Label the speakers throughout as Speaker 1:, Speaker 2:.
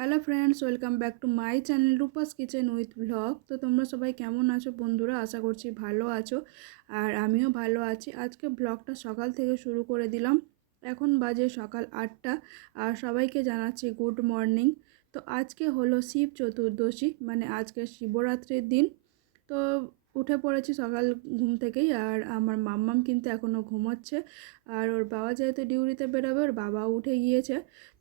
Speaker 1: Hello friends, welcome back to my channel Rupa's kitchen with blog. তো তোমরা সবাই কেমন আছো? বন্ধুরা, আশা করছি ভালো আছো আর আমিও ভালো আছি। আজকে ব্লগটা সকাল থেকে শুরু করে দিলাম। এখন বাজে সকাল আটটা আর সবাইকে জানাচ্ছি গুড মর্নিং। তো আজকে হলো শিব চতুর্দশী মানে আজকে শিবরাত্রির দিন। তো উঠে পড়েছি সকাল ঘুম থেকেই আর আমার মাম্মাম কিন্তু এখনও ঘুমোচ্ছে আর ওর বাবা যেহেতু ডিউটিতে বেরোবে, ওর বাবা উঠে গিয়েছে।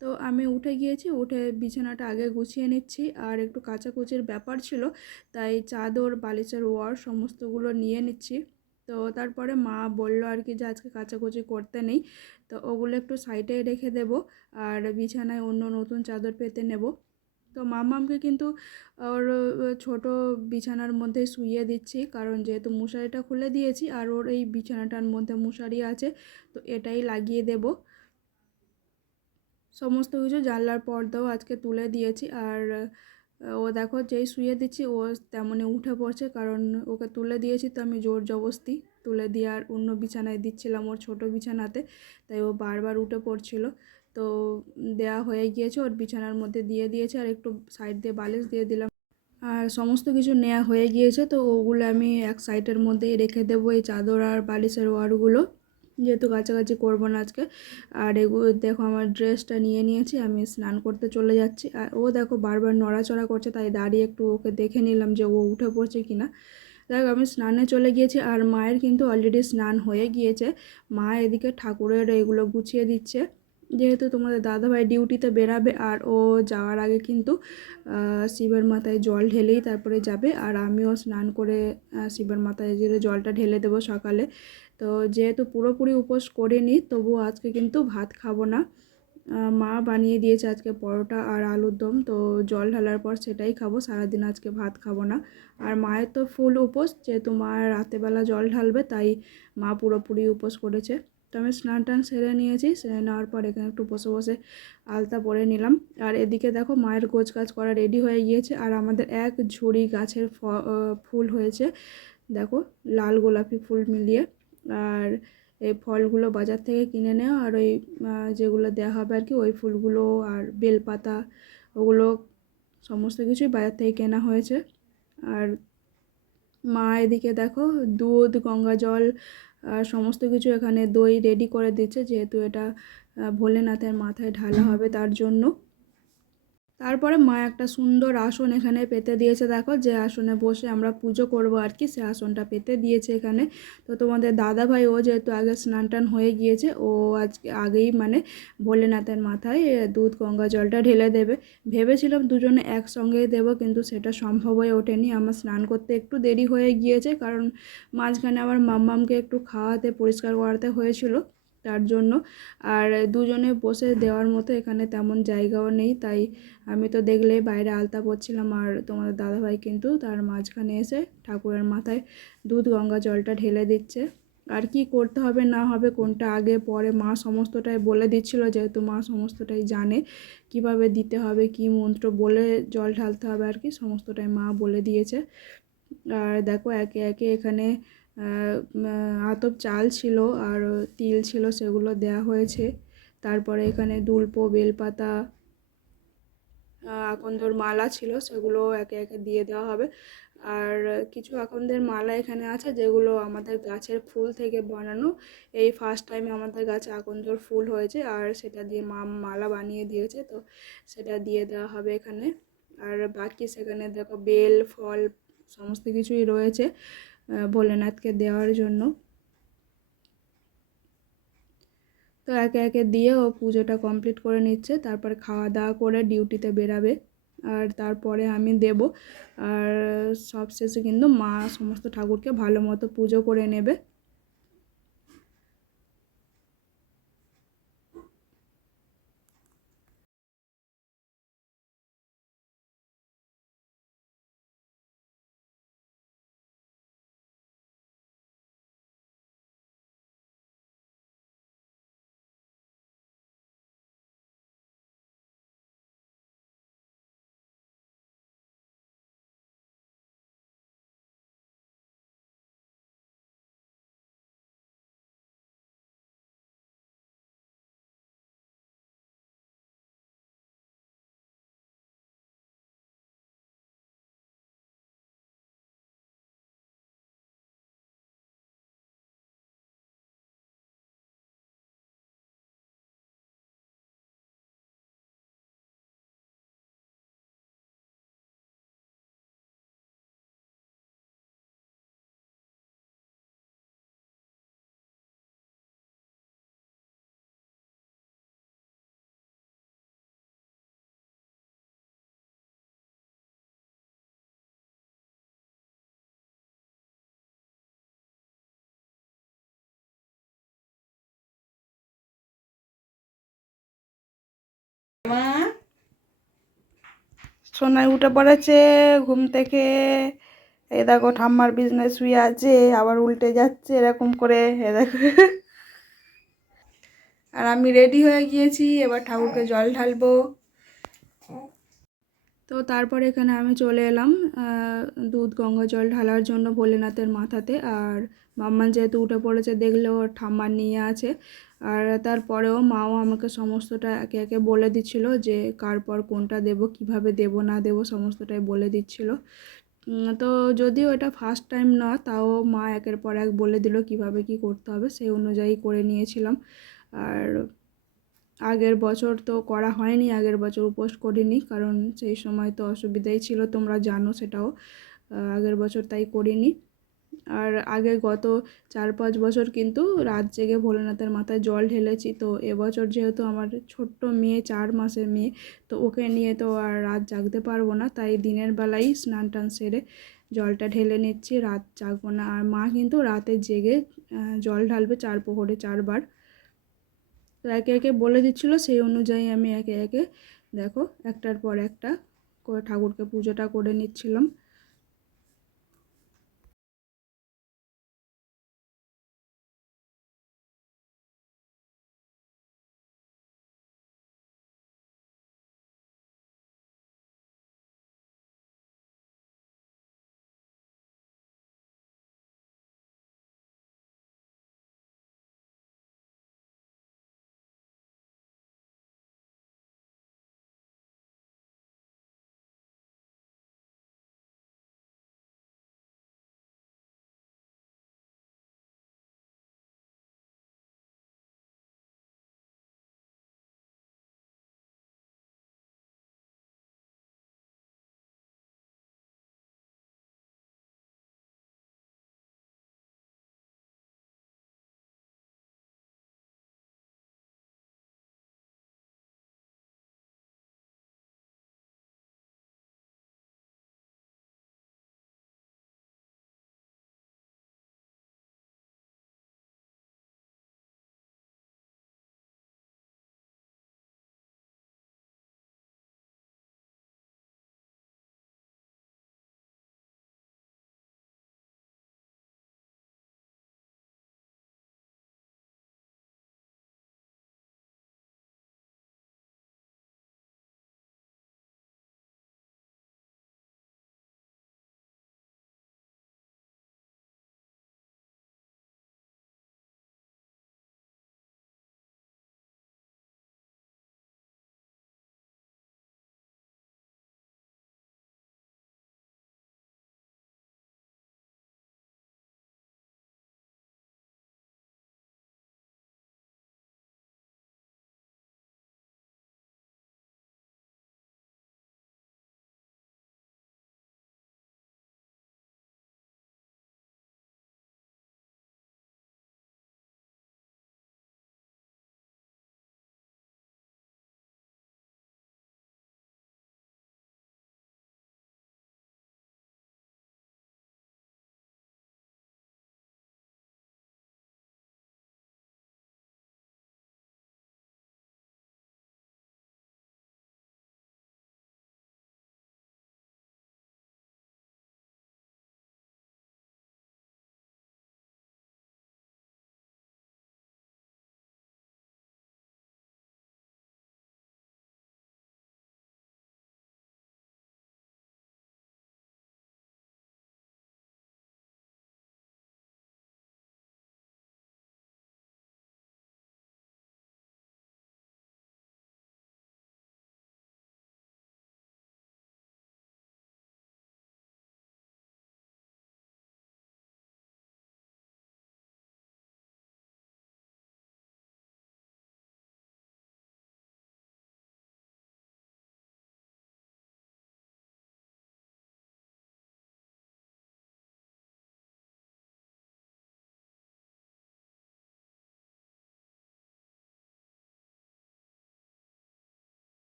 Speaker 1: তো আমি উঠে গিয়েছি, উঠে বিছানাটা আগে গুছিয়ে নিচ্ছি। আর একটু কাচাকুচির ব্যাপার ছিল, তাই চাদর, বালিশের ওয়ার সমস্তগুলো নিয়ে নিচ্ছি। তো তারপরে মা বলল আর কি যে, আজকে কাচাকুচি করতে নেই। তো ওগুলো একটু সাইডে রেখে দেব আর বিছানায় অন্য নতুন চাদর পেতে নেব। তো মামামকে কিন্তু ওর ছোট বিছানার মধ্যে শুইয়ে দিচ্ছি, কারণ যেহেতু মশারিটা খুলে দিয়েছি আর ওর এই বিছানাটার মধ্যে মশারি আছে, তো এটাই লাগিয়ে দেব। সমস্ত কিছু জানলার পর্দাও আজকে তুলে দিয়েছি। আর ও দেখো যেই শুয়ে দিচ্ছি, ও তেমনই উঠে পড়ছে কারণ ওকে তুলে দিয়েছি তো আমি জোর জবস্তি তুলে দিয়ে আর অন্য বিছানায় দিচ্ছিলাম ওর ছোট বিছানাতে, তাই ও বারবার উঠে পড়ছিল। তো দেয়া হয়ে গিয়েছে, ওর বিছানার মধ্যে দিয়ে দিয়েছে আর একটু সাইড দিয়ে বালিশ দিয়ে দিলাম। আর সমস্ত কিছু নেওয়া হয়ে গিয়েছে, তো ওগুলো আমি এক সাইডের মধ্যেই রেখে দেবো এই চাদর আর বালিশের ওয়ারগুলো। যেহেতু কাছাকাছি করব না আজকে। আর এগুলো দেখো আমার ড্রেসটা নিয়ে নিয়েছি, আমি স্নান করতে চলে যাচ্ছি। আর ও দেখো বারবার নড়াচড়া করছে, তাই দাঁড়িয়ে একটু ওকে দেখে নিলাম যে ও উঠে পড়ছে কিনা। দেখ আমি স্নানে চলে গিয়েছি, আর মায়ের কিন্তু অলরেডি স্নান হয়ে গিয়েছে। মা এদিকে ঠাকুরের এগুলো গুছিয়ে দিচ্ছে। যেহেতু তোমাদের দাদাভাই ডিউটিতে বেরাবে, আর ও যাওয়ার আগে কিন্তু শিবের মাথায় জল ঢেলেই তারপরে যাবে। আর আমিও স্নান করে শিবের মাথায় যে জলটা ঢেলে দেবো সকালে তো যেহেতু পুরোপুরি উপোস করিনি, তবু আজকে কিন্তু ভাত খাব না। মা বানিয়ে দিয়েছে আজকে পরোটা আর আলুর দম, তো জল ঢালার পর সেটাই খাব, সারাদিন আজকে ভাত খাব না। আর মায়ের তো ফুল উপোস, যেহেতু মা রাতেবেলা জল ঢালবে, তাই মা পুরোপুরি উপোস করেছে। তো আমি স্নান টান সেরে নিয়েছি, সেরে নেওয়ার পর এখানে একটু বসে বসে আলতা পরে নিলাম। আর এদিকে দেখো মায়ের গোছ গাছ করা রেডি হয়ে গিয়েছে, আর আমাদের এক ঝুড়ি গাছের ফুল হয়েছে। দেখো লাল গোলাপি ফুল মিলিয়ে। আর এই ফলগুলো বাজার থেকে কিনে নেওয়া আর ওই যেগুলো দেওয়া হবে আর কি, ওই ফুলগুলো আর বেলপাতা, ওগুলো সমস্ত কিছুই বাজার থেকে কেনা হয়েছে। আর মা এদিকে দেখো, দুধ, গঙ্গা জল আর সমস্ত কিছু এখানে দই রেডি করে দিচ্ছে, যেহেতু এটা ভোলেনাথের মাথায় ঢালা হবে তার জন্য। তারপরে মা একটা সুন্দর আসন এখানে পেতে দিয়েছে, দেখো। যে আসনে বসে আমরা পুজো করব আর কি, সে আসনটা পেতে দিয়েছে এখানে। তো তোমাদের দাদা ভাই ও যেহেতু আগে স্নান টান হয়ে গিয়েছে, ও আজকে আগেই মানে ভোলেনাথের মাথায় দুধ গঙ্গা জলটা ঢেলে দেবে। ভেবেছিলাম দুজনে একসঙ্গেই দেবো, কিন্তু সেটা সম্ভব হয়ে ওঠেনি। আমার স্নান করতে একটু দেরি হয়ে গিয়েছে, কারণ মাঝখানে আমার মাম্মামকে একটু খাওয়াতে, পরিষ্কার করাতে হয়েছিল। তার জন্য। আর দুজনে বসে দেওয়ার মতো এখানে তেমন জায়গাও নেই, তাই আমি তো দেখলেই বাইরে আলতা পড়ছিলাম আর তোমাদের দাদাভাই কিন্তু তার মাঝখানে এসে ঠাকুরের মাথায় দুধ গঙ্গা জলটা ঢেলে দিচ্ছে। আর কি করতে হবে না হবে কোনটা আগে পরে মা সমস্তটাই বলে দিচ্ছিল, যেহেতু মা সমস্তটাই জানে কীভাবে দিতে হবে, কি মন্ত্র বলে জল ঢালতে হবে আর কি, সমস্তটাই মা বলে দিয়েছে। আর দেখো একে একে এখানে আতপ চাল ছিল আর তিল ছিল, সেগুলো দেয়া হয়েছে। তারপরে এখানে দুলপো, বেলপাতা আকন্দর মালা ছিল, সেগুলো একে একে দিয়ে দেওয়া হবে। আর কিছু আকন্দের মালা এখানে আছে, যেগুলো আমাদের গাছের ফুল থেকে বানানো। এই ফার্স্ট টাইম আমাদের গাছে আকন্দর ফুল হয়েছে, আর সেটা দিয়ে মা মালা বানিয়ে দিয়েছে, তো সেটা দিয়ে দেওয়া হবে এখানে। আর বাকি সেখানে দেখো, বেল, ফল, সমস্ত কিছুই রয়েছে। ভোলেনাথকে দেওয়ার জন্য। তো একে একে দিয়ে ও পুজোটা কমপ্লিট করে নিচ্ছে, তারপরে খাওয়া দাওয়া করে ডিউটিতে বেরাবে। আর তারপরে আমি দেব। আর সবশেষে কিন্তু মা সমস্ত ঠাকুরকে ভালো মতো পুজো করে নেবে।
Speaker 2: মা।
Speaker 1: সোনাই উঠে পড়েছে, ঘুম থেকে। এ দেখো ঠাম্মার বিজনেস শুয়ে আছে, আবার উল্টে যাচ্ছে এরকম করে, এ দেখো। আর আমি রেডি হয়ে গিয়েছি, এবার ঠাকুরকে জল ঢালবো। তো তারপরে এখানে আমি চলে এলাম দুধ গঙ্গা জল ঢালার জন্য ভোলেনাথের মাথাতে। আর মাম্মান যেহেতু উঠে পড়েছে দেখলে ওর ঠাম্মার নিয়ে আছে। আর তারপরেও মাও আমাকে সমস্তটা একে একে বলে দিচ্ছিল যে কার পর কোনটা দেব, কীভাবে দেব, না দেব, সমস্তটাই বলে দিচ্ছিল। তো যদিও এটা ফার্স্ট টাইম না, তাও মা একের পর এক বলে দিল কীভাবে কি করতে হবে, সেই অনুযায়ী করে নিয়েছিলাম। আর আগের বছর তো করা হয়নি, আগের বছর উপোস করিনি, কারণ সেই সময় তো অসুবিধাই ছিল, তোমরা জানো সেটাও। আগের বছর তাই করিনি। আর আগে গত চার পাঁচ বছর কিন্তু রাত জেগে ভোলেনাথের মাথায় জল ঢেলেছি, তো এবছর যেহেতু আমার ছোট্ট মেয়ে, চার মাসের মেয়ে, তো ওকে নিয়ে তো আর রাত জাগতে পারব না, তাই দিনের বেলাই স্নান টান সেরে জলটা ঢেলে নিচ্ছি, রাত জাগবো না। আর মা কিন্তু রাতে জেগে জল ঢালবে চার প্রহরে চারবার। তো একে একে বলে দিচ্ছিল, সেই অনুযায়ী আমি একে একে, দেখো, একটার পর একটা করে ঠাকুরকে পুজোটা করে নিচ্ছিলাম।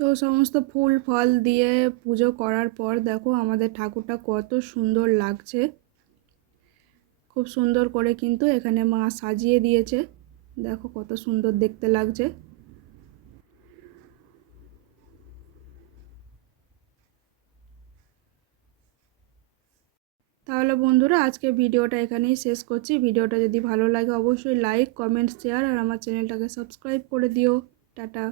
Speaker 1: তো সমস্ত ফুল, ফল দিয়ে পুজো করার পর দেখো আমাদের ঠাকুরটা কত সুন্দর লাগছে। খুব সুন্দর করে কিন্তু এখানে মা সাজিয়ে দিয়েছে। দেখো কত সুন্দর দেখতে লাগছে। তাহলে বন্ধুরা, আজকে ভিডিওটা এখানেই শেষ করছি। ভিডিওটা যদি ভালো লাগে, অবশ্যই লাইক কমেন্ট শেয়ার আর আমার চ্যানেলটাকে সাবস্ক্রাইব করে দিও। টাটা।